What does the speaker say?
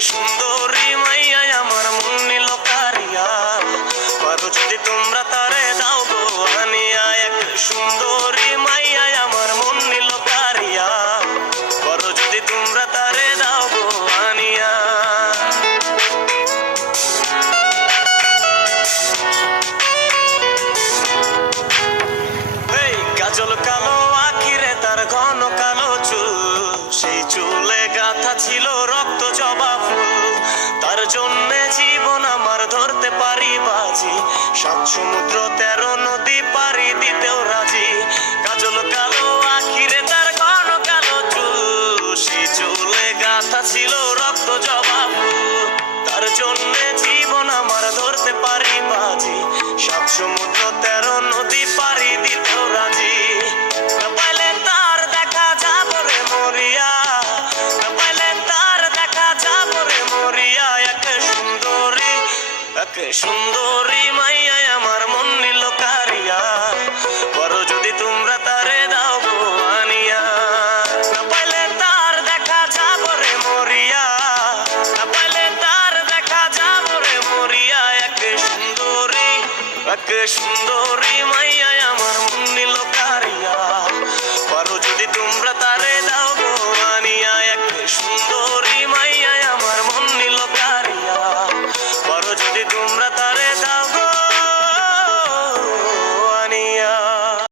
সুন্দরী মাইয়া আমার মন নিল কারিয়া, পারো যদি তোমরা তারে দাও গো আনিয়া। এক সুন্দরী মাইয়া আমার মন নিল কারিয়া, পারো যদি তোমরা তারে দাও গো আনিয়া। কাজল কালো আখিরে তার ঘন কালো চুল, সেই চুলে গাথা ছিল রক্ত জবা ফুল। তার জন্যে জীবন আমার ধরতে পারি বাজি, 7 সমুদ্র 13 নদী পাড়ি দিতেও রাজি। কাজল কালো আখিরে তার ঘন কালো চুল, সেই চুলে গাথা ছিল রক্ত জবা ফুল। তার জন্যে জীবন আমার ধরতে পারি বাজি, 7 সমুদ্র 13 নদী পাড়ি দিতেও রাজি। পাইলে তার দেখা যাব রে মরিয়া, পাইলে তার দেখা যাব রে মরিয়া। এক সুন্দরী মাইয়া আমার মন নিল কারিয়া, বড় যদি তোমরা তারে দাও গো আনিয়া। পাইলে তার দেখা যাব রে মরিয়া, পাইলে তার দেখা যাব রে মরিয়া। এক সুন্দরী